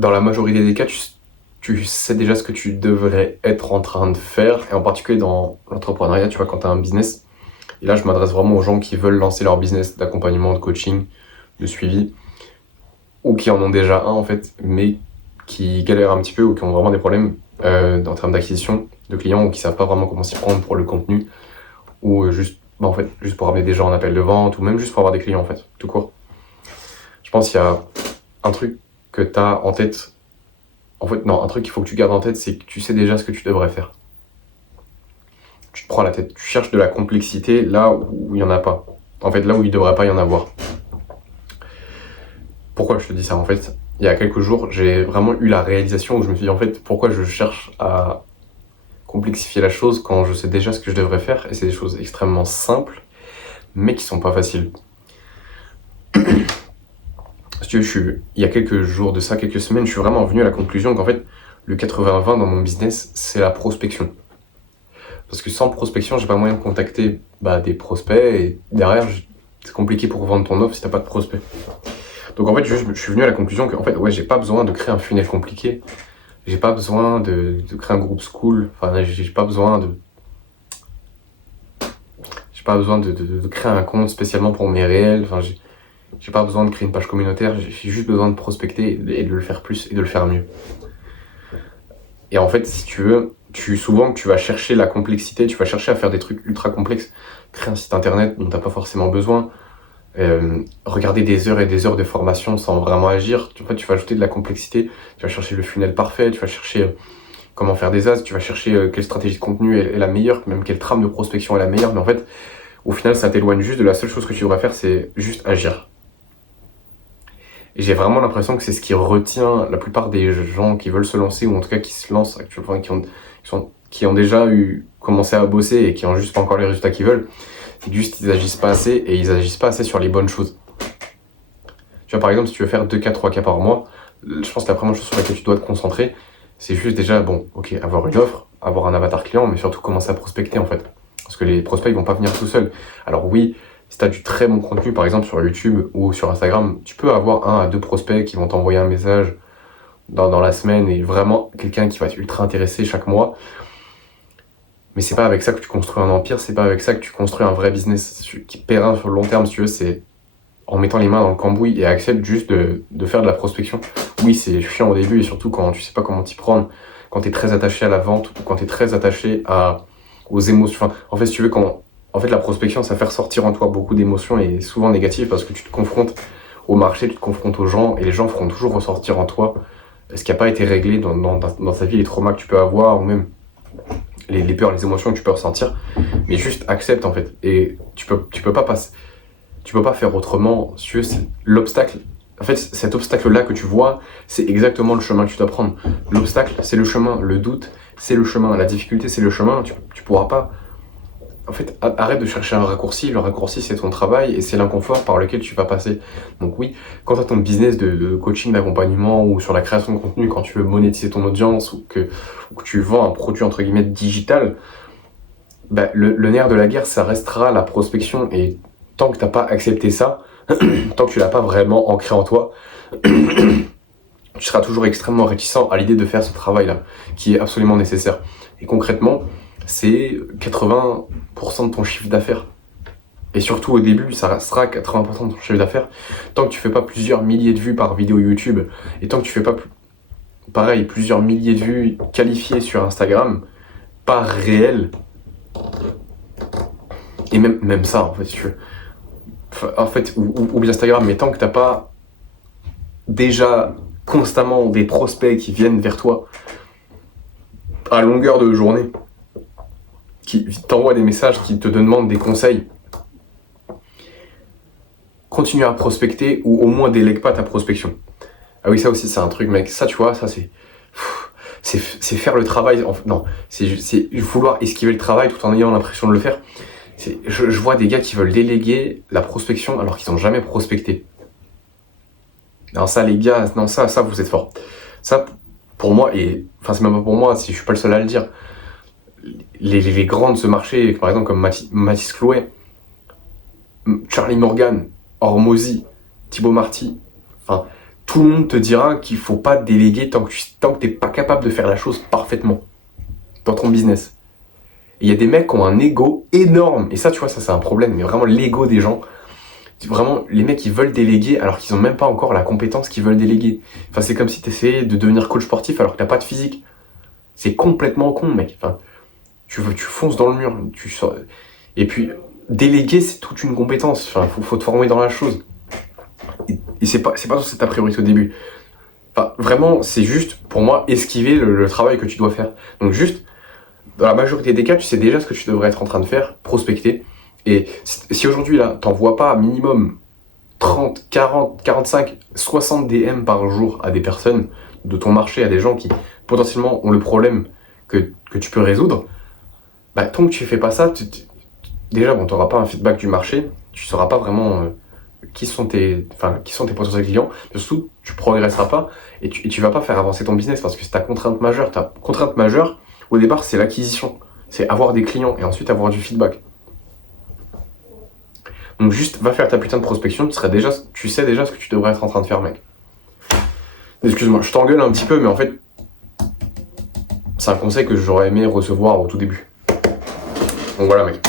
dans la majorité des cas, tu sais déjà ce que tu devrais être en train de faire, et en particulier dans l'entrepreneuriat, tu vois, quand tu as un business. Et là, je m'adresse vraiment aux gens qui veulent lancer leur business d'accompagnement, de coaching, de suivi, ou qui en ont déjà un en fait, mais qui galèrent un petit peu ou qui ont vraiment des problèmes en termes d'acquisition de clients ou qui savent pas vraiment comment s'y prendre pour le contenu ou juste pour ramener des gens en appel de vente ou même juste pour avoir des clients en fait, tout court. Je pense qu'il y a un truc que tu as en tête, en fait non, un truc qu'il faut que tu gardes en tête, c'est que tu sais déjà ce que tu devrais faire. Tu te prends la tête, tu cherches de la complexité là où il n'y en a pas. En fait, là où il ne devrait pas y en avoir. Pourquoi je te dis ça? En fait, il y a quelques jours, j'ai vraiment eu la réalisation où je me suis dit, en fait, pourquoi je cherche à complexifier la chose quand je sais déjà ce que je devrais faire, et c'est des choses extrêmement simples, mais qui sont pas faciles. Si tu veux, il y a quelques jours de ça, quelques semaines, je suis vraiment venu à la conclusion qu'en fait, le 80-20 dans mon business, c'est la prospection. Parce que sans prospection, j'ai pas moyen de contacter des prospects, et derrière, c'est compliqué pour vendre ton offre si t'as pas de prospects. Donc en fait, je suis venu à la conclusion que en fait, ouais, j'ai pas besoin de créer un funnel compliqué, j'ai pas besoin de créer un groupe school, enfin, j'ai pas besoin de créer un compte spécialement pour mes réels, enfin, j'ai pas besoin de créer une page communautaire, j'ai juste besoin de prospecter et de le faire plus et de le faire mieux. Et en fait, si tu veux, souvent tu vas chercher la complexité, tu vas chercher à faire des trucs ultra complexes, créer un site internet dont t'as pas forcément besoin, regarder des heures et des heures de formation sans vraiment agir. En fait, tu vas ajouter de la complexité, tu vas chercher le funnel parfait, tu vas chercher comment faire des ads, tu vas chercher quelle stratégie de contenu est la meilleure, même quelle trame de prospection est la meilleure, mais en fait, au final, ça t'éloigne juste de la seule chose que tu devrais faire, c'est juste agir. Et j'ai vraiment l'impression que c'est ce qui retient la plupart des gens qui veulent se lancer, ou en tout cas qui se lancent actuellement, qui ont déjà commencé à bosser et qui ont juste pas encore les résultats qu'ils veulent. C'est juste ils agissent pas assez, et ils agissent pas assez sur les bonnes choses. Tu vois, par exemple, si tu veux faire 2K, 3K par mois, je pense que la première chose sur laquelle tu dois te concentrer, c'est juste déjà, avoir une offre, avoir un avatar client, mais surtout commencer à prospecter en fait. Parce que les prospects, ils vont pas venir tout seuls. Alors oui, si tu as du très bon contenu, par exemple sur YouTube ou sur Instagram, tu peux avoir 1 à 2 prospects qui vont t'envoyer un message dans la semaine et vraiment quelqu'un qui va être ultra intéressé chaque mois. Mais c'est pas avec ça que tu construis un empire, c'est pas avec ça que tu construis un vrai business qui paiera sur le long terme, si tu veux. C'est en mettant les mains dans le cambouis et accepte juste de faire de la prospection. Oui, c'est chiant au début et surtout quand tu sais pas comment t'y prendre, quand t'es très attaché à la vente ou quand t'es très attaché aux émotions. Enfin, en fait, si tu veux, la prospection, ça fait ressortir en toi beaucoup d'émotions et souvent négatives parce que tu te confrontes au marché, tu te confrontes aux gens et les gens feront toujours ressortir en toi ce qui n'a pas été réglé dans ta vie, les traumas que tu peux avoir ou même les peurs, les émotions que tu peux ressentir. Mais juste accepte en fait. Et tu peux pas faire autrement. Si tu veux, c'est l'obstacle. En fait, cet obstacle-là que tu vois, c'est exactement le chemin que tu dois prendre. L'obstacle, c'est le chemin. Le doute, c'est le chemin. La difficulté, c'est le chemin. Tu pourras pas. En fait, arrête de chercher un raccourci. Le raccourci, c'est ton travail et c'est l'inconfort par lequel tu vas passer. Donc oui, quand tu as ton business de coaching, d'accompagnement ou sur la création de contenu, quand tu veux monétiser ton audience ou que tu vends un produit entre guillemets digital, le nerf de la guerre, ça restera la prospection. Et tant que tu n'as pas accepté ça, tant que tu l'as pas vraiment ancré en toi, tu seras toujours extrêmement réticent à l'idée de faire ce travail-là, qui est absolument nécessaire. Et concrètement, c'est 80% de ton chiffre d'affaires. Et surtout au début, ça restera 80% de ton chiffre d'affaires. Tant que tu fais pas plusieurs milliers de vues par vidéo YouTube, et tant que tu fais pas, pareil, plusieurs milliers de vues qualifiées sur Instagram, pas réelles, et même ça, en fait, si tu veux. En fait, ou bien Instagram, mais tant que t'as pas déjà constamment des prospects qui viennent vers toi à longueur de journée, qui t'envoient des messages, qui te demandent des conseils, continue à prospecter ou au moins délègue pas ta prospection. Ah oui, ça aussi, c'est un truc, mec. Ça, tu vois, ça, c'est faire le travail. Non, c'est vouloir esquiver le travail tout en ayant l'impression de le faire. Je vois des gars qui veulent déléguer la prospection alors qu'ils n'ont jamais prospecté. Non, ça, les gars, non, ça, vous êtes forts. Ça, pour moi, et enfin, c'est même pas pour moi, si je suis pas le seul à le dire. Les grands de ce marché, par exemple, comme Mathis Chloé, Charlie Morgan, Hormozy, Thibaut Marty, enfin, tout le monde te dira qu'il faut pas déléguer tant que t'es pas capable de faire la chose parfaitement dans ton business. Il y a des mecs qui ont un ego énorme, et ça, tu vois, ça c'est un problème, mais vraiment l'ego des gens, vraiment les mecs qui veulent déléguer alors qu'ils ont même pas encore la compétence qu'ils veulent déléguer. Enfin, c'est comme si tu essayais de devenir coach sportif alors que t'as pas de physique. C'est complètement con, mec. Enfin, tu fonces dans le mur. Et puis, déléguer, c'est toute une compétence. Enfin, faut te former dans la chose. Et c'est pas ta priorité au début. Enfin, vraiment, c'est juste, pour moi, esquiver le travail que tu dois faire. Donc juste, dans la majorité des cas, tu sais déjà ce que tu devrais être en train de faire, prospecter. Et si aujourd'hui, là, t'envoies pas minimum 30, 40, 45, 60 DM par jour à des personnes de ton marché, à des gens qui potentiellement ont le problème que tu peux résoudre, bah, tant que tu fais pas ça, déjà, bon, tu n'auras pas un feedback du marché, tu sauras pas vraiment qui sont tes potentiels clients, mais surtout, tu progresseras pas et tu vas pas faire avancer ton business parce que c'est ta contrainte majeure. Ta contrainte majeure, au départ, c'est l'acquisition, c'est avoir des clients et ensuite avoir du feedback. Donc juste, va faire ta putain de prospection, tu sais déjà ce que tu devrais être en train de faire, mec. Excuse-moi, je t'engueule un petit peu, mais en fait, c'est un conseil que j'aurais aimé recevoir au tout début. Donc voilà, mec.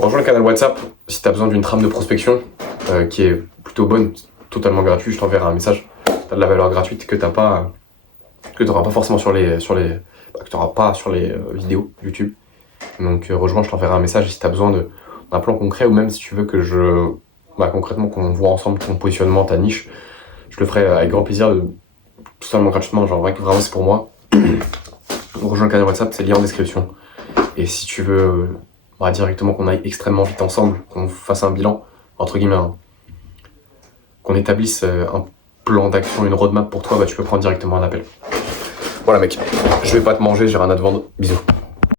Rejoins le canal WhatsApp si tu as besoin d'une trame de prospection qui est plutôt bonne, totalement gratuite. Je t'enverrai un message. Tu as de la valeur gratuite que tu n'auras pas forcément sur les vidéos YouTube. Donc rejoins, je t'enverrai un message si tu as besoin d'un plan concret ou même si tu veux que concrètement qu'on voit ensemble ton positionnement, ta niche. Je le ferai avec grand plaisir, totalement gratuitement. Genre vraiment c'est pour moi. Rejoins le canal WhatsApp, c'est le lien en description. Et si tu veux directement qu'on aille extrêmement vite ensemble, qu'on fasse un bilan, entre guillemets, qu'on établisse un plan d'action, une roadmap pour toi, bah tu peux prendre directement un appel. Voilà mec, je vais pas te manger, j'ai rien à te vendre. Bisous.